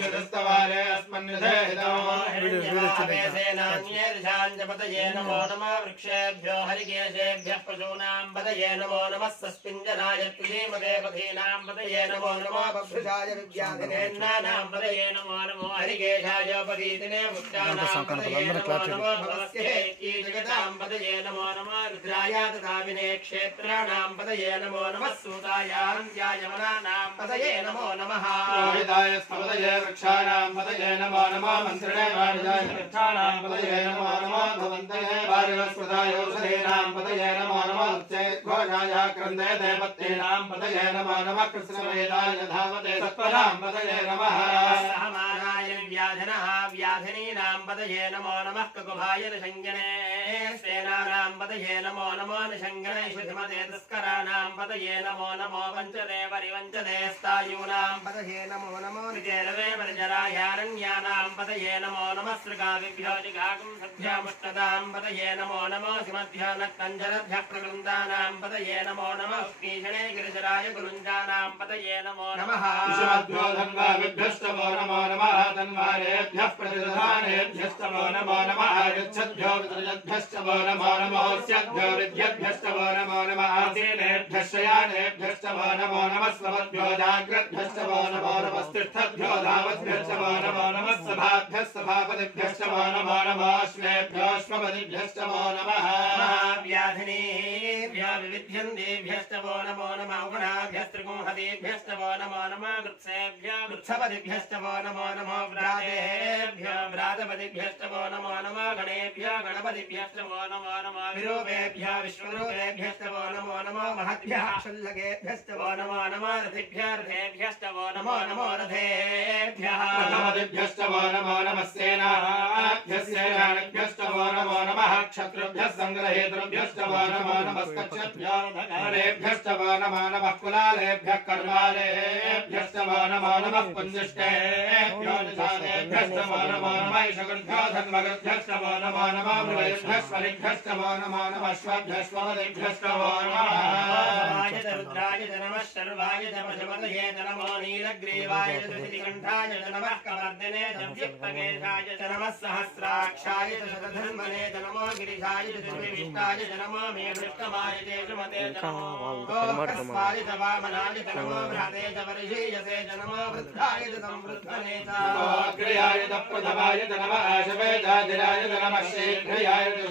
विशुद्धस्तवारे अस्मन्निधेहितो हिरण्यवाहवेसेनान्येर्षाञ्जपतये नमो नमः वृक्षेभ्यो हरिकेशेभ्यः पशूनां पतये नमो नमः सस्मिञ्जनाय तुलीमते पथीनां पतये नमो नमः बभ्रुषाय विद्याधिनेन्नानां पतये नमो नमो हरिकेशाय पतीतिने मुक्तानां पतये नमो नमः भवस्ये जगतां पतये नमो नमः रुद्राय तथाविने क्षेत्राणां पतये नमो नमः सूतायां यायमनानां पतये नमो नमः रोहिताय पतये वृक्षाणां पतये नमो नमः मन्त्रिणे वाणिजाय वृक्षाणां पतये नमो नमः भवन्तये वारिवस्पदाय औषधीनां पतये नमो नमः उच्चैर्घोषाय क्रन्दे देवतेनां पतये नमो नमः कृष्णवेदाय धावते सत्पदां पतये नमः सहमानाय व्याधिनः व्याधिनीनां पतये नमो नमः ककुभाय निषङ्गिने सेनानां पतये नमो नमो निषङ्गिने शुधिमते तस्कराणां पतये नमो नमो वञ्चते परिवञ्चते स्तायूनां पतये नमो नमो निजेरवे परिजरायारण्यानां पतये नमो नमः सृगादिभ्यो जिगागं सद्भ्यामुष्टदां पतये नमो नमो सिमभ्यो नक्तञ्जलभ्यः प्रकृन्दानां पतये नमो नमः उष्णीषणे गिरिजराय गुरुञ्जानां पतये नमो नमः विषमद्भ्यो धन्वाभिभ्यस्तमो नमो नमः तन्वारेभ्यः प्रतिदधानेभ्यस्तमो नमो नमः यच्छद्भ्यो वितरजद्भ्यस्तमो नमो नमः स्यद्भ्यो विद्यद्भ्यस्तमो नमो नमः आसीनेभ्यः शयानेभ्यस्तमो नमो नमः स्वमद्भ्यो जाग्रद्भ्यस्तमो नमो नमः स्थिर्थद्भ्यो धावद्भ्यस्तमो नमो नमः सभाभ्यः सभापतिभ्यस्तमो नमो नमः अश्वेभ्यो अश्वपतिभ्यस्तमो नमः व्याधिनीभ्यो विविध्यन्तेभ्यस्तमो नमो नमः उगणाभ्यस्त्रिगुंहतेभ्यस्तमो नमो नमः वृत्सेभ्यो वृत्सपतिभ्यस्तमो नमो नमः व्रातेभ्यो व्रातपतिभ्यस्तमो नमो नमः गणेभ्यो गणपतिभ्यस्तमो नमो नमः विरूपेभ्यो विश्वरूपेभ्यस्तमो नमो नमः महद्भ्यः शल्लकेभ्यस्तमो नमो नमः रथिभ्यो रथेभ्यस्तमो नमो नमो रथेभ्यः प्रथमदिभ्यस्तमो नमो नमः सेनाभ्यः सेनानिभ्यस्तमो नमो नमः क्षत्रुभ्यः सङ्ग्रहेतृभ्यस्तमो नमो नमः स्कच्छभ्यो धनेभ्यस्तमो नमो नमः कुलालेभ्यः कर्मालेभ्यस्तमो नमो नमः पुञ्जिष्टेभ्यो निधानेभ्यस्तमो नमो नमः ईशगुभ्यो धन्वगभ्यस्तमो नमो नमः मृगेभ्यस्वरिभ्यस्तमो नमो नमः श्वभ्यस्वमदिभ्यस्तमो नमः रुद्राय नमः शर्वाय पशुपतये नमो नीलग्रीवाय नीलकण्ठाय नमः कवर्दने द्युक्तकेशाय नमः सहस्राक्षाय शतधन्वने नमो गिरिशाय विष्टाय नमो मे वृष्टमाय तेजुमते नमो वामनाय नमो भ्राते वर्षीयसे नमो वृद्धाय संवृद्धने च प्रथमाय नमः आशवेदाय नमः शीघ्रयाय